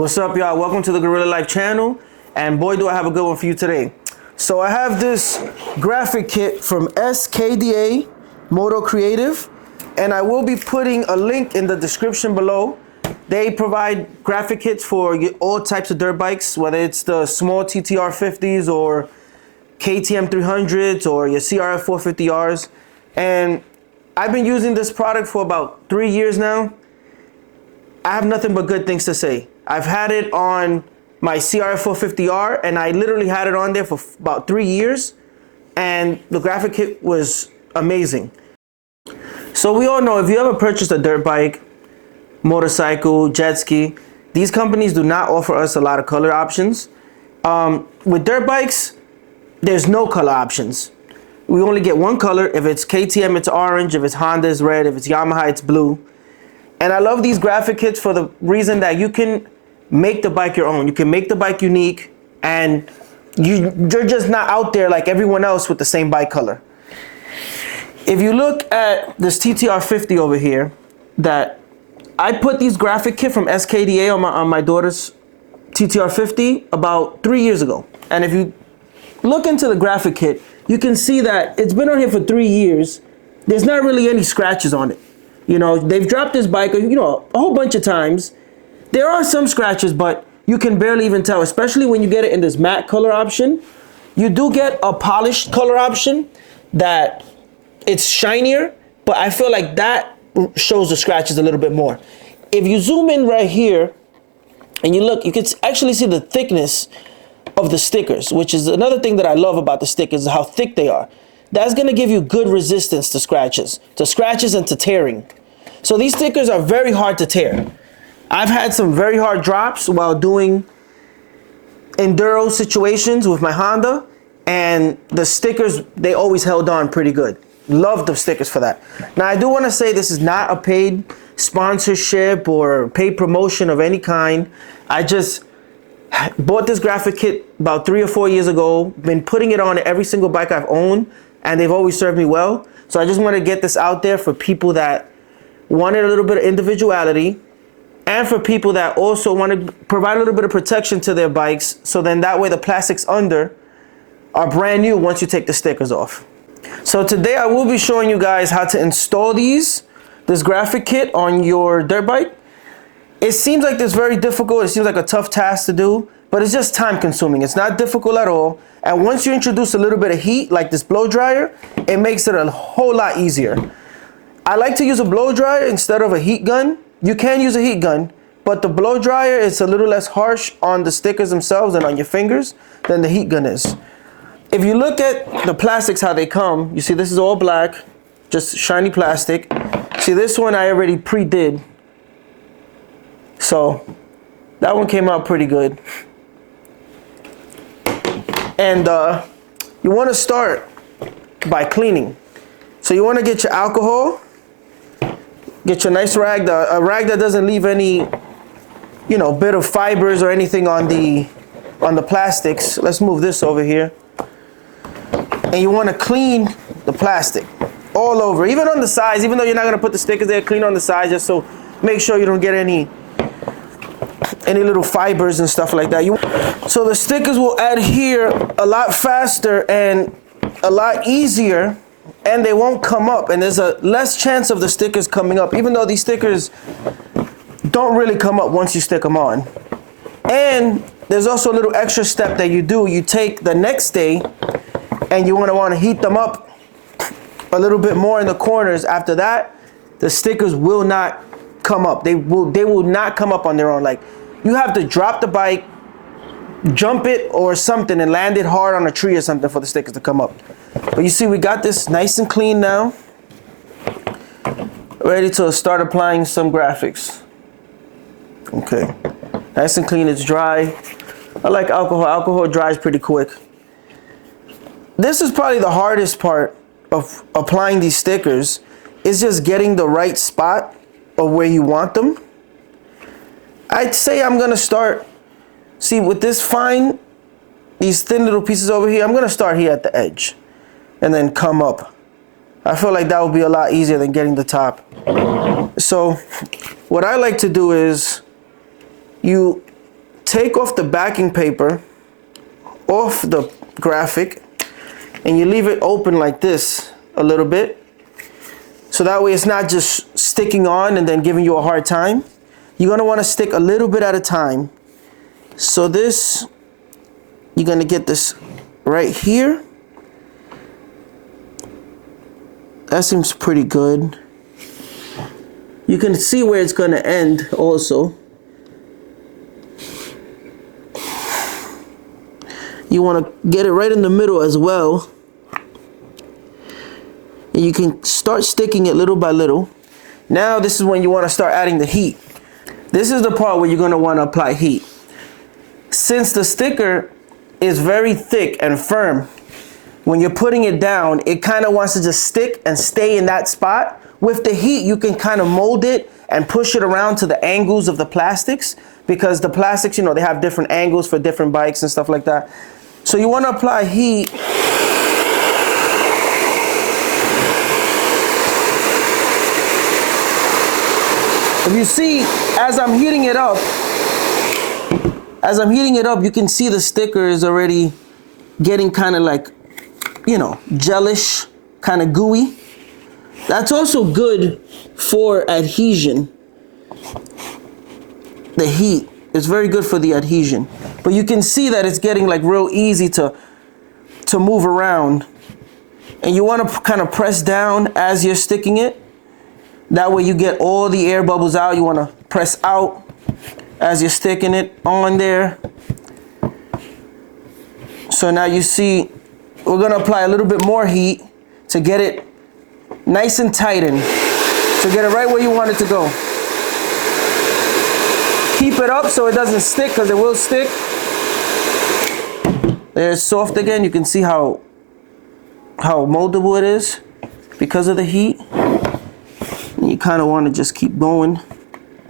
What's up, y'all? Welcome to the Gorilla Life channel, and boy do I have a good one for you today. So I have this graphic kit from SKDA MOTO CREATIve, and I will be putting a link in the description below. They provide graphic kits for all types of dirt bikes, whether it's the small TTR 50s or KTM 300s or your CRF 450Rs. And I've been using this product for about 3 years now. I have nothing but good things to say. I've had it on my CRF 450R, and I literally had it on there for about 3 years, and the graphic kit was amazing. So we all know, if you ever purchased a dirt bike, motorcycle, jet ski, these companies do not offer us a lot of color options. With dirt bikes, there's no color options. We only get one color. If it's KTM, it's orange. If it's Honda, it's red. If it's Yamaha, it's blue. And I love these graphic kits for the reason that you can make the bike your own. You can make the bike unique, and you're just not out there like everyone else with the same bike color. If you look at this TTR 50 over here, that I put these graphic kit from SKDA on my daughter's TTR 50 about 3 years ago. And if you look into the graphic kit, you can see that it's been on here for 3 years. There's not really any scratches on it. You know, they've dropped this bike, a whole bunch of times. There are some scratches, but you can barely even tell, especially when you get it in this matte color option. You do get a polished color option that it's shinier, but I feel like that shows the scratches a little bit more. If you zoom in right here and you look, you can actually see the thickness of the stickers, which is another thing that I love about the stickers, is how thick they are. That's gonna give you good resistance to scratches and to tearing. So these stickers are very hard to tear. I've had some very hard drops while doing enduro situations with my Honda, and the stickers, they always held on pretty good. Love the stickers for that. Now, I do want to say this is not a paid sponsorship or paid promotion of any kind. I just bought this graphic kit about 3 or 4 years ago, been putting it on every single bike I've owned, and they've always served me well. So I just want to get this out there for people that wanted a little bit of individuality, and for people that also want to provide a little bit of protection to their bikes, so then that way the plastics under are brand new once you take the stickers off. So today I will be showing you guys how to install this graphic kit on your dirt bike. It seems like it's very difficult. It seems like a tough task to do, but it's just time consuming. It's not difficult at all. And once you introduce a little bit of heat, like this blow dryer, it makes it a whole lot easier. I like to use a blow dryer instead of a heat gun. You can use a heat gun, but the blow dryer is a little less harsh on the stickers themselves and on your fingers than the heat gun is. If you look at the plastics, how they come, you see this is all black, just shiny plastic. See, this one I already pre-did. So that one came out pretty good. And you want to start by cleaning. So you want to get your alcohol, get your nice rag, a rag that doesn't leave any, bit of fibers or anything on the plastics. Let's move this over here. And you want to clean the plastic all over, even on the sides, even though you're not going to put the stickers there, clean on the sides, just so make sure you don't get any little fibers and stuff like that. So the stickers will adhere a lot faster and a lot easier, and they won't come up, and there's a less chance of the stickers coming up, even though these stickers don't really come up once you stick them on. And there's also a little extra step that you do. You take the next day and you want to heat them up a little bit more in the corners. After that, the stickers will not come up. They will not come up on their own. Like, you have to drop the bike, jump it or something, and land it hard on a tree or something for the stickers to come up. But you see, we got this nice and clean now, ready to start applying some graphics. Okay, nice and clean, it's dry. I like alcohol. Alcohol dries pretty quick. This is probably the hardest part of applying these stickers, is just getting the right spot of where you want them. I'd say I'm gonna start, see, with this these thin little pieces over here, I'm gonna start here at the edge and then come up. I feel like that would be a lot easier than getting the top. So what I like to do is, you take off the backing paper off the graphic, and you leave it open like this a little bit. So that way it's not just sticking on and then giving you a hard time. You're gonna wanna stick a little bit at a time. So this, you're gonna get this right here. That seems pretty good. You can see where it's gonna end also. You wanna get it right in the middle as well. And you can start sticking it little by little. Now this is when you wanna start adding the heat. This is the part where you're gonna wanna apply heat. Since the sticker is very thick and firm, when you're putting it down, it kind of wants to just stick and stay in that spot. With the heat, you can kind of mold it and push it around to the angles of the plastics, because the plastics, you know, they have different angles for different bikes and stuff like that. So you want to apply heat. If you see, as I'm heating it up, you can see the sticker is already getting kind of like, you know, gelish, kind of gooey. That's also good for adhesion. The heat is very good for the adhesion. But you can see that it's getting like real easy to move around. And you want to kind of press down as you're sticking it. That way you get all the air bubbles out. You want to press out as you're sticking it on there. So now you see, we're going to apply a little bit more heat to get it nice and tightened, to get it right where you want it to go. Keep it up so it doesn't stick, because it will stick. There's soft again. You can see how moldable it is because of the heat. And you kind of want to just keep going.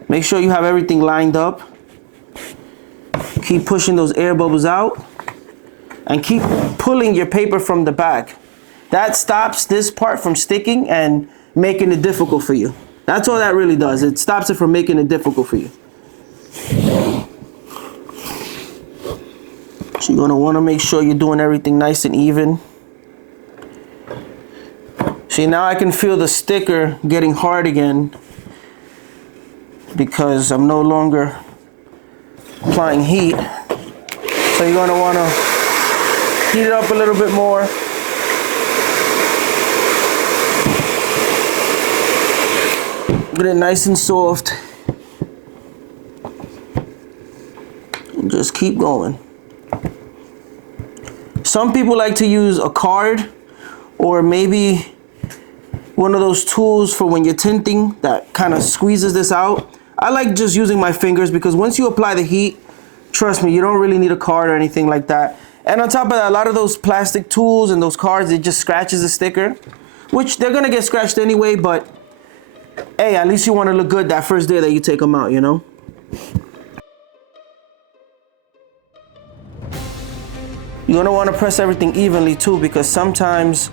Make sure you have everything lined up. Keep pushing those air bubbles out. And keep pulling your paper from the back. That stops this part from sticking and making it difficult for you. That's all that really does. It stops it from making it difficult for you. So you're gonna wanna make sure you're doing everything nice and even. See, now I can feel the sticker getting hard again because I'm no longer applying heat. So you're gonna wanna heat it up a little bit more. Get it nice and soft. And just keep going. Some people like to use a card or maybe one of those tools for when you're tinting that kind of squeezes this out. I like just using my fingers because once you apply the heat, trust me, you don't really need a card or anything like that. And on top of that, a lot of those plastic tools and those cards, it just scratches the sticker, which they're gonna get scratched anyway, but hey, at least you wanna look good that first day that you take them out, you know? You're gonna wanna press everything evenly too, because sometimes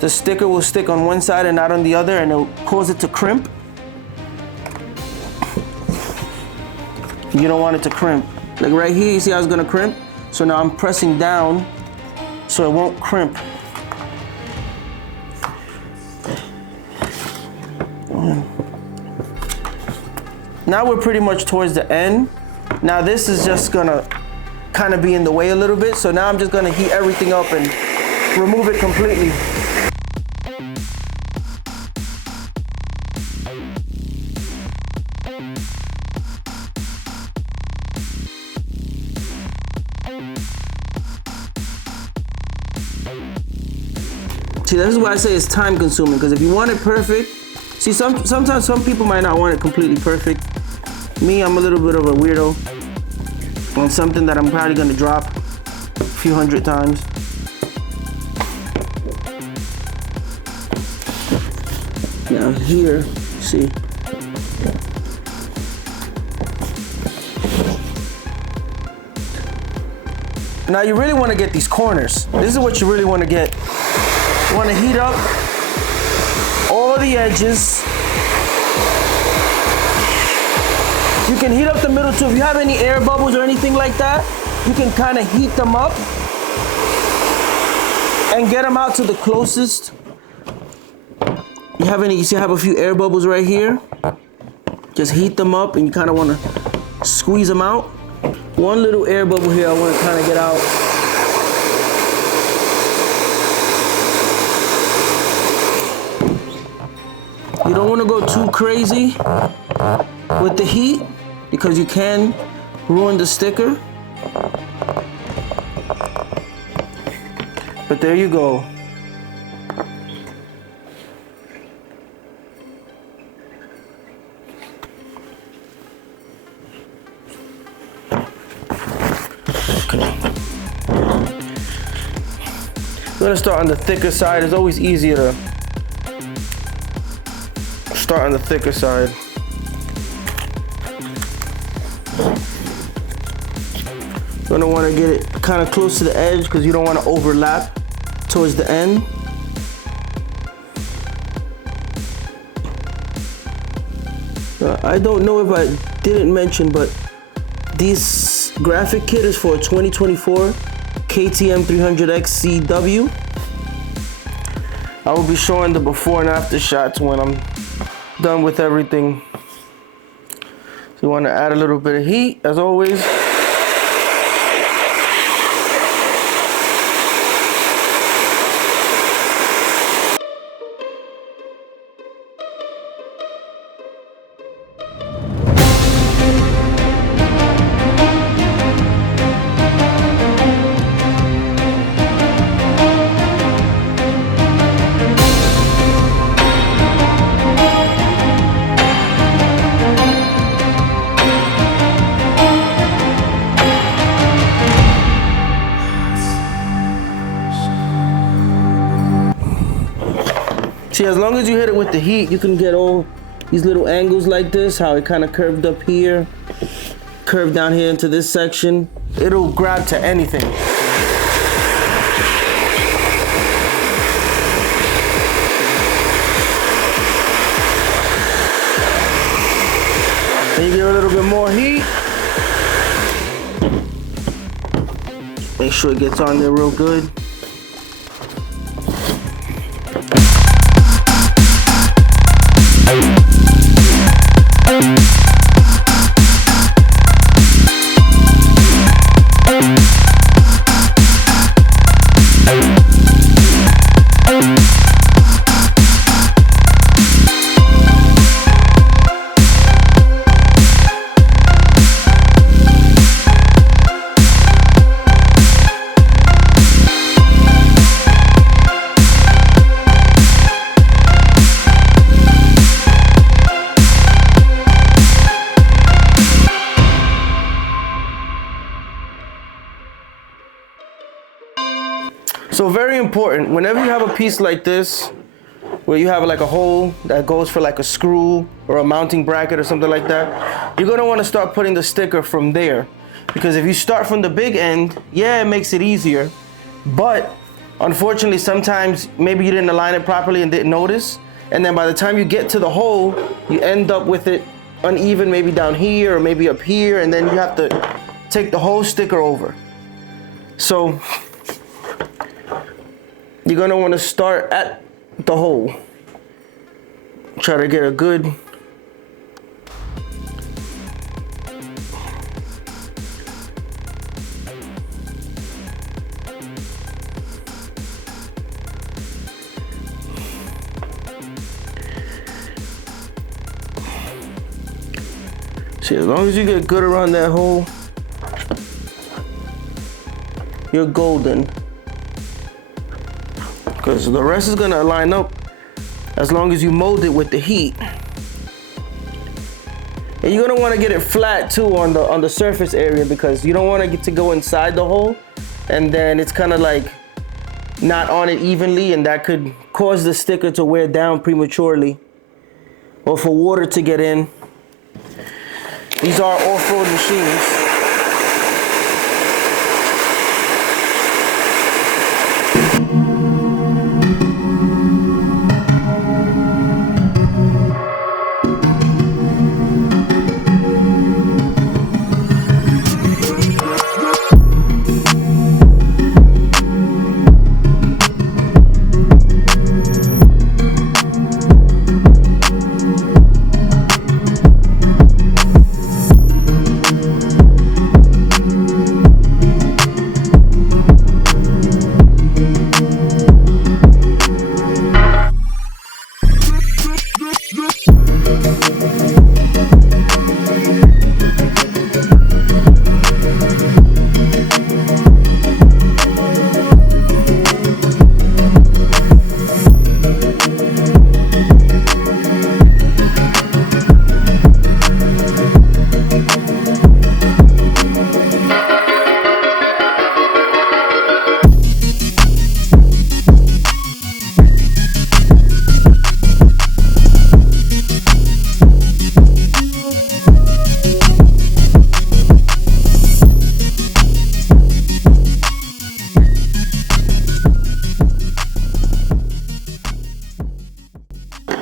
the sticker will stick on one side and not on the other, and it'll cause it to crimp. You don't want it to crimp. Like right here, you see how it's gonna crimp? So now I'm pressing down so it won't crimp. Now we're pretty much towards the end. Now this is just gonna kind of be in the way a little bit. So now I'm just gonna heat everything up and remove it completely. See, this is why I say it's time consuming, because if you want it perfect, see, sometimes some people might not want it completely perfect. Me, I'm a little bit of a weirdo on something that I'm probably gonna drop a few hundred times. Now here, see. Now you really want to get these corners. This is what you really want to get. You want to heat up all the edges. You can heat up the middle too. If you have any air bubbles or anything like that, you can kind of heat them up and get them out to the closest. You see I have a few air bubbles right here. Just heat them up and you kind of want to squeeze them out. One little air bubble here I want to kind of get out. You don't want to go too crazy with the heat because you can ruin the sticker. But there you go. We're gonna start on the thicker side. It's always easier to start on the thicker side. You're gonna wanna get it kind of close to the edge because you don't wanna overlap towards the end. I don't know if I didn't mention, but this graphic kit is for a 2024 KTM 300 XCW. I will be showing the before and after shots when I'm done with everything. So you want to add a little bit of heat as always. See, as long as you hit it with the heat, you can get all these little angles like this, how it kind of curved up here, curved down here into this section. It'll grab to anything. Then you get a little bit more heat. Make sure it gets on there real good. So very important, whenever you have a piece like this, where you have like a hole that goes for like a screw or a mounting bracket or something like that, you're gonna wanna start putting the sticker from there. Because if you start from the big end, yeah, it makes it easier. But unfortunately, sometimes maybe you didn't align it properly and didn't notice. And then by the time you get to the hole, you end up with it uneven, maybe down here or maybe up here. And then you have to take the whole sticker over. So you're gonna wanna start at the hole. Try to get a good see, as long as you get good around that hole, you're golden. Because the rest is gonna line up as long as you mold it with the heat. And you're gonna wanna get it flat too on the surface area, because you don't wanna get to go inside the hole and then it's kind of like not on it evenly, and that could cause the sticker to wear down prematurely or for water to get in. These are off-road machines.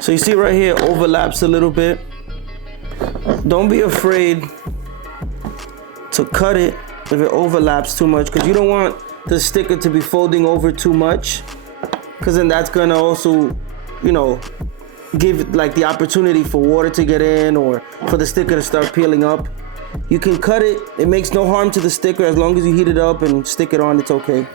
So you see right here, overlaps a little bit. Don't be afraid to cut it if it overlaps too much, because you don't want the sticker to be folding over too much, because then that's gonna also, you know, give like the opportunity for water to get in or for the sticker to start peeling up. You can cut it, it makes no harm to the sticker as long as you heat it up and stick it on, it's okay.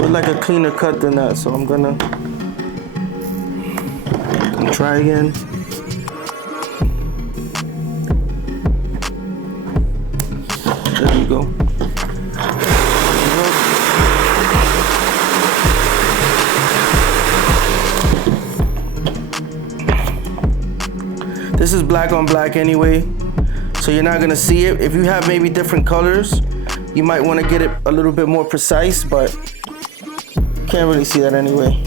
Would like a cleaner cut than that, so I'm gonna try again. There you go. This is black on black anyway, so you're not gonna see it. If you have maybe different colors, you might want to get it a little bit more precise, but can't really see that anyway.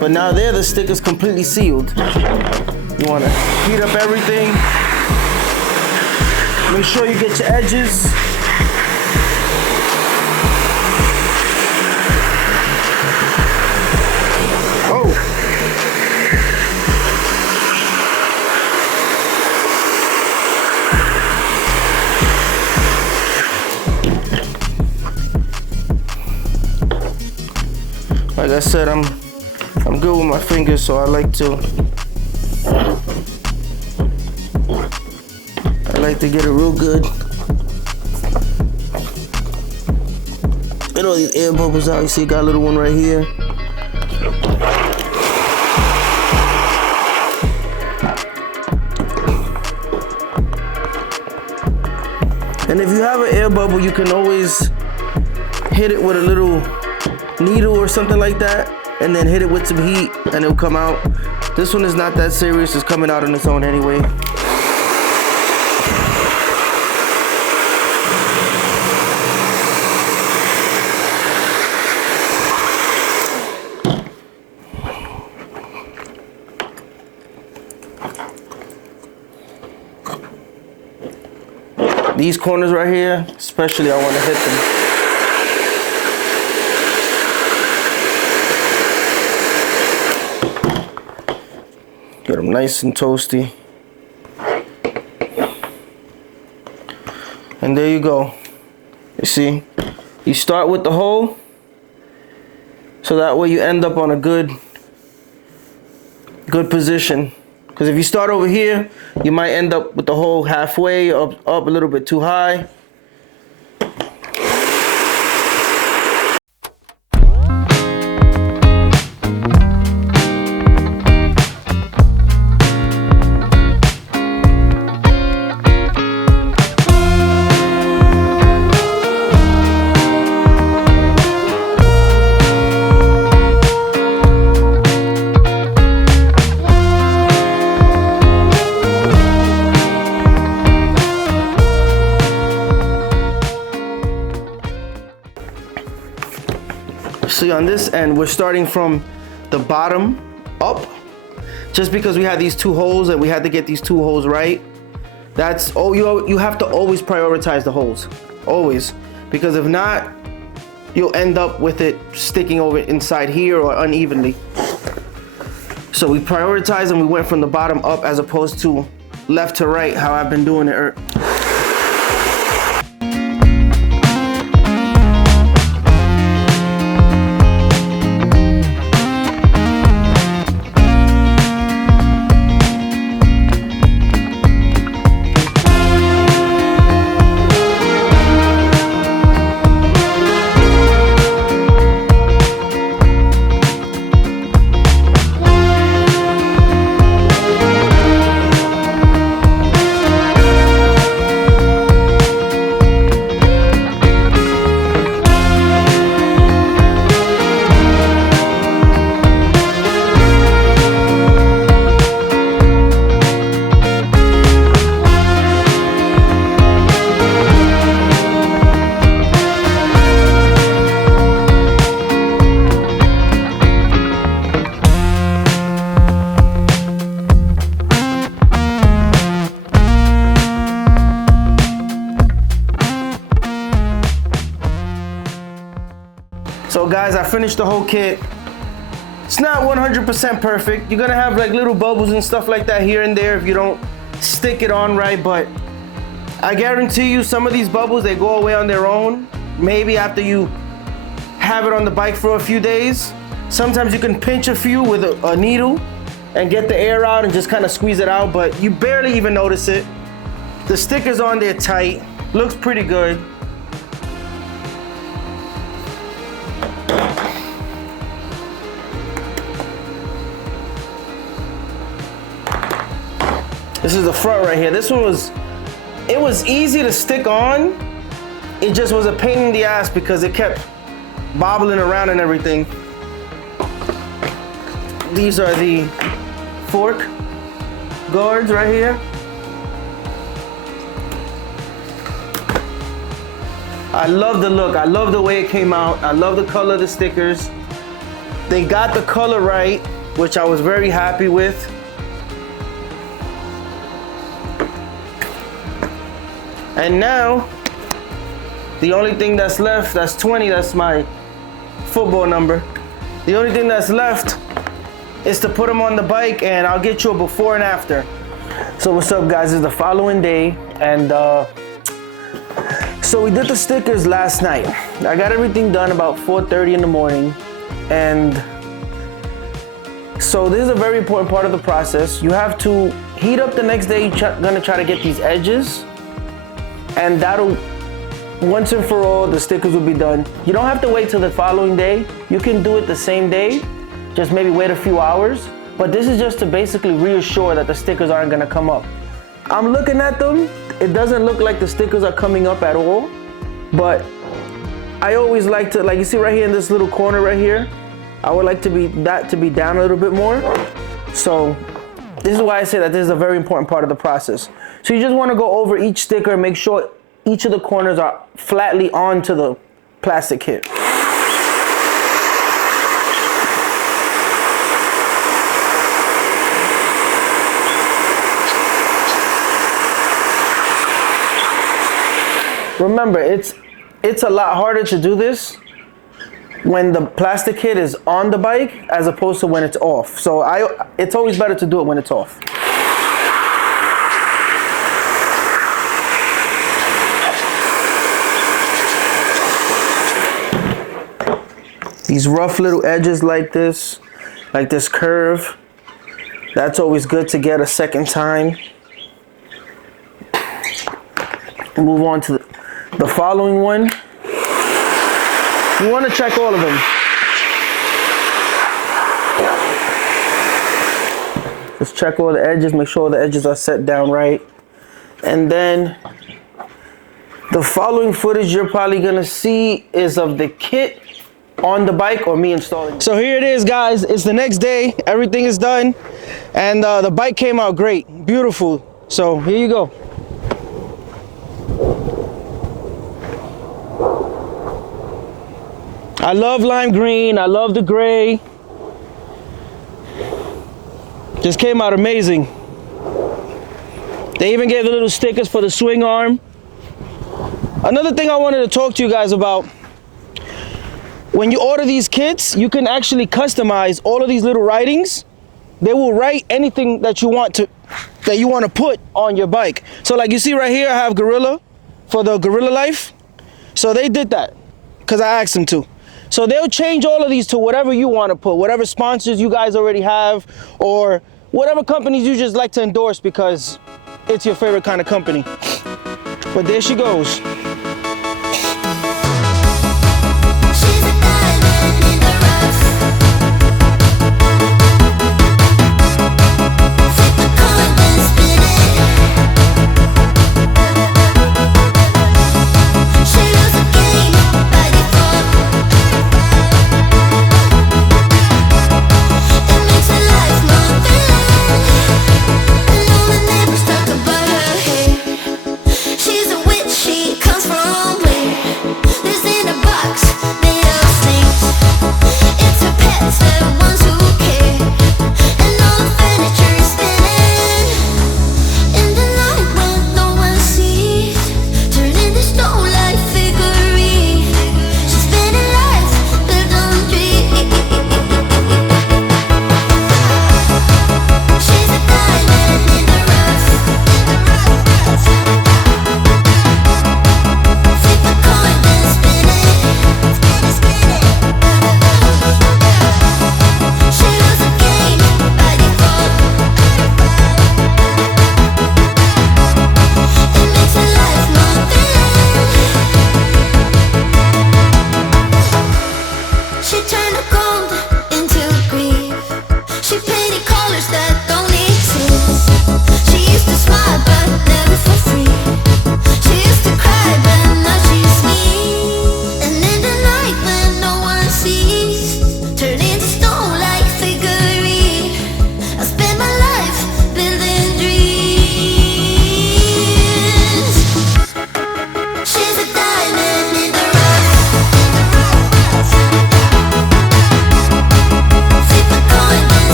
But now there, the sticker's completely sealed. You want to heat up everything. Make sure you get your edges. Oh. Like I said, I'm good with my fingers, so I like to get it real good. Get all these air bubbles out. You see, got a little one right here. And if you have an air bubble, you can always hit it with a little needle or something like that, and then hit it with some heat and it'll come out. This one is not that serious, it's coming out on its own anyway. These corners right here, especially, I want to hit them. Get them nice and toasty. And there you go. You see, you start with the hole, so that way you end up on a good position. Because if you start over here, you might end up with the hole halfway, up a little bit too high. See, on this end, we're starting from the bottom up, just because we had these two holes and we had to get these two holes right. That's oh, you have to always prioritize the holes, always, because if not, you'll end up with it sticking over inside here or unevenly. So we prioritized and we went from the bottom up as opposed to left to right, how I've been doing it. guys, I finished the whole kit. It's not 100% perfect. You're gonna have like little bubbles and stuff like that here and there if you don't stick it on right, but I guarantee you some of these bubbles, they go away on their own. Maybe after you have it on the bike for a few days. Sometimes you can pinch a few with a needle and get the air out and just kind of squeeze it out, but you barely even notice it. The sticker's on there tight, looks pretty good. This is the front right here. This one it was easy to stick on. It just was a pain in the ass because it kept bobbling around and everything. These are the fork guards right here. I love the look. I love the way it came out. I love the color of the stickers. They got the color right, which I was very happy with. And now, the only thing that's left, that's 20, that's my football number. The only thing that's left is to put them on the bike, and I'll get you a before and after. So what's up, guys? It's the following day, and so we did the stickers last night. I got everything done about 4:30 in the morning, and so this is a very important part of the process. You have to heat up the next day. You're gonna try to get these edges, and that'll, once and for all, the stickers will be done. You don't have to wait till the following day. You can do it the same day, just maybe wait a few hours. But this is just to basically reassure that the stickers aren't gonna come up. I'm looking at them. It doesn't look like the stickers are coming up at all, but I always like to, like you see right here in this little corner right here, I would like to be down a little bit more. So this is why I say that this is a very important part of the process. So you just want to go over each sticker and make sure each of the corners are flatly onto the plastic kit. Remember, it's a lot harder to do this when the plastic kit is on the bike as opposed to when it's off. So it's always better to do it when it's off. These rough little edges like this curve, that's always good to get a second time. Move on to the following one. You want to check all of them. Just check all the edges, make sure the edges are set down right. And then the following footage you're probably gonna see is of the kit on the bike or me installing it. So here it is, guys. It's the next day. Everything is done. And the bike came out great. Beautiful. So here you go. I love lime green. I love the gray. Just came out amazing. They even gave the little stickers for the swing arm. Another thing I wanted to talk to you guys about. When you order these kits, you can actually customize all of these little writings. They will write anything that you want to put on your bike. So like you see right here, I have Gorilla for the Gorilla Life. So they did that because I asked them to. So they'll change all of these to whatever you want to put, whatever sponsors you guys already have, or whatever companies you just like to endorse because it's your favorite kind of company. But there she goes.